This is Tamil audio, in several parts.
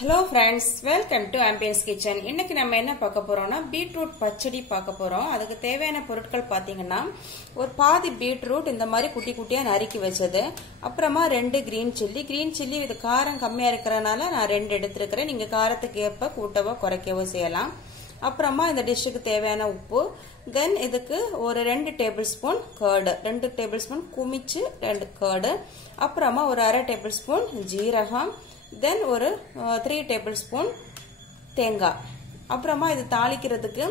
Hello friends, welcome to Ambience Kitchen. இன்னைக்கு நம்ம என்ன பார்க்க போறோம்னா பீட்ரூட் பச்சடி பார்க்க போறோம். அதுக்கு தேவையான பொருட்கள் பாத்தீங்கன்னா ஒரு பாதி பீட்ரூட் இந்த மாதிரி குட்டி குட்டியா நறுக்கி வச்சது. அப்புறமா 2 கிரீன் சில்லி இது காரம் கம்மியா இருக்கறனால நான் 2 எடுத்துக்கிறேன். நீங்க காரத்துக்கு ஏற்ப கூட்டவோ குறைக்கவோ செய்யலாம். அப்புறமா இந்த டிஷ்க்கு தேவையான உப்பு, then இதுக்கு ஒரு 2 டேபிள்ஸ்பூன் கர்ட், 2 டேபிள்ஸ்பூன் குமிச்சு 2 கர்ட், அப்புறமா ஒரு 1/2 டேபிள்ஸ்பூன் ஜீரகம், then ஒரு 3 டேபிள்ஸ்பூன் தேங்காய். அப்புறமா இது தாளிக்கிறதுக்கு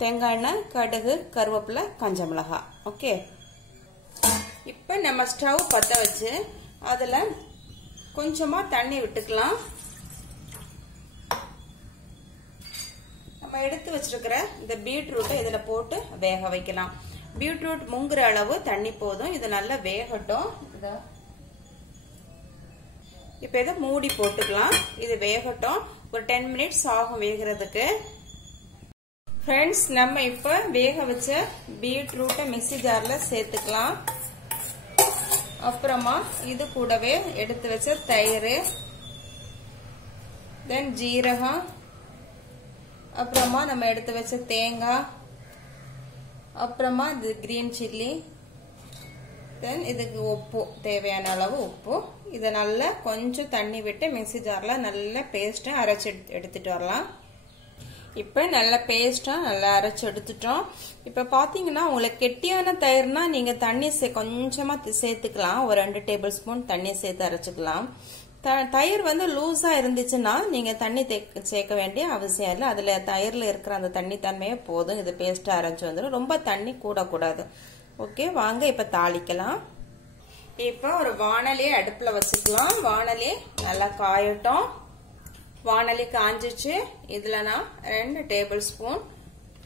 தேங்காய் எண்ணெய், கடுகு, கருவேப்பிலை, காஞ்ச மிளகாய். ஓகே, இப்போ நம்ம ஸ்டவ் பற்ற வச்சு அதுல கொஞ்சமா தண்ணி விட்டுக்கலாம். நம்ம எடுத்து வச்சிருக்கிற இந்த பீட்ரூட்டை இதுல போட்டு வேக வைக்கலாம். பீட்ரூட் முங்குற அளவு தண்ணி போதும். இது நல்லா வேகட்டும். இப்ப இதை மூடி போட்டுக்கலாம். இது வேகட்டும். ஒரு 10 மினிட்ஸ் ஆகும் வேகிறதுக்கு. ஃப்ரெண்ட்ஸ், நம்ம இப்ப வேக வச்ச பீட்ரூட்டை மிக்ஸி ஜார்ல சேர்த்துக்கலாம். அப்புறமா இது கூடவே எடுத்து வச்ச தயிர், தென் ஜீரகம், அப்புறமா நம்ம எடுத்து வச்ச தேங்காய், அப்புறமா இது கிரீன் சில்லி, தென் இதுக்கு உப்பு, தேவையான அளவு உப்பு. இதை நல்லா கொஞ்சம் தண்ணி விட்டு மிக்ஸி ஜார்ல நல்ல பேஸ்டா அரைச்சு எடுத்துட்டு வரலாம். இப்ப நல்ல பேஸ்டா நல்லா அரைச்சு எடுத்துட்டோம். இப்ப பாத்தீங்கன்னா உங்களுக்கு கெட்டியான தயிர்னா நீங்க தண்ணி கொஞ்சமா சேர்த்துக்கலாம். ஒரு 2 டேபிள் ஸ்பூன் தண்ணி சேர்த்து அரைச்சுக்கலாம். தயிர் வந்து லூஸா இருந்துச்சுன்னா நீங்க தண்ணி சேர்க்க வேண்டிய அவசியம் இல்லை. அதுல தயிர்ல இருக்கிற அந்த தண்ணி தன்மையே போதும். இது பேஸ்டா அரைச்சு வந்துடும். ரொம்ப தண்ணி கூடக்கூடாது. ஓகே, வாங்க இப்ப தாளிக்கலாம். இப்ப ஒரு வாணலி அடுப்புல வச்சுக்கலாம். வாணலி நல்லா காயட்டும். வாணலி காஞ்சிச்சு. இதுல நான் 2 டேபிள் ஸ்பூன்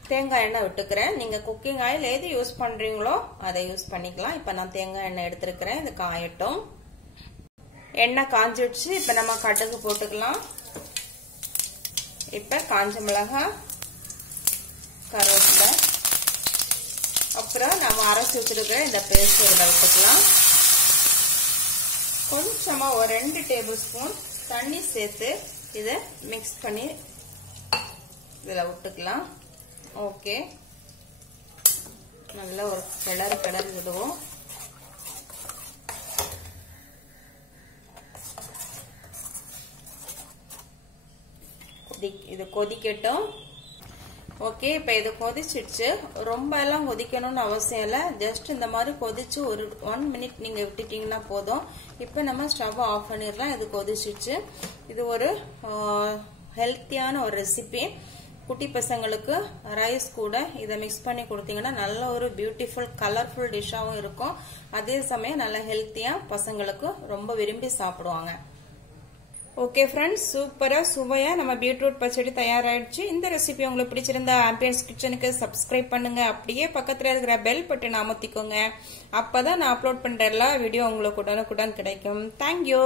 தேங்காய் எண்ணெய் விட்டுக்கிறேன். நீங்க குக்கிங் ஆயில் எது யூஸ் பண்றீங்களோ அதை யூஸ் பண்ணிக்கலாம். இப்ப நான் தேங்காய் எண்ணெய் எடுத்திருக்கிறேன். இது காயட்டும். எண்ணெய் காஞ்சிடுச்சு. இப்ப நம்ம கடுகு போட்டுக்கலாம். இப்ப காஞ்ச மிளகாய், கருவேப்பிலை, அப்புறம் நம்ம அரைச்சு வச்சிருக்கிற இந்த பேஸ்ட் இதுல விட்டுக்கலாம். கொஞ்சமா ஒரு 2 டேபிள் ஸ்பூன் தண்ணி சேர்த்து இதை மிக்ஸ் பண்ணி இதுல விட்டுக்கலாம். ஓகே, நல்ல ஒரு கிளறு விடுவோம். இது கொதிக்கட்டும். ஓகே, இப்ப இது கொதிச்சிடுச்சு. ரொம்ப எல்லாம் கொதிக்கணும்னு அவசியம் இல்ல. ஜஸ்ட் இந்த மாதிரி கொதிச்சு ஒரு 1 மினிட் நீங்க விட்டுட்டீங்கன்னா போதும். இப்ப நம்ம ஸ்டவ் ஆஃப் பண்ணிடலாம். இது கொதிச்சிடுச்சு. இது ஒரு ஹெல்த்தியான ஒரு ரெசிபி. குட்டி பசங்களுக்கு ரைஸ் கூட இதை மிக்ஸ் பண்ணி கொடுத்தீங்கன்னா நல்ல ஒரு பியூட்டிஃபுல் கலர்ஃபுல் டிஷ்ஷாவும் இருக்கும். அதே சமயம் நல்ல ஹெல்த்தியா பசங்களுக்கு ரொம்ப விரும்பி சாப்பிடுவாங்க. ஓகே ஃப்ரெண்ட்ஸ், சூப்பரா சுவையா நம்ம பீட்ரூட் பச்சடி தயாராயிடுச்சு. இந்த ரெசிபி உங்களுக்கு பிடிச்சிருந்தா ஆம்பியன்ஸ் கிச்சனுக்கு சப்ஸ்கிரைப் பண்ணுங்க. அப்படியே பக்கத்துல இருக்கிற பெல் பட்டன் அமர்த்திக்கோங்க. அப்பதான் நான் அப்லோட் பண்ற எல்லா வீடியோ உங்களுக்கு உடனுக்குடன் கிடைக்கும். தேங்க்யூ.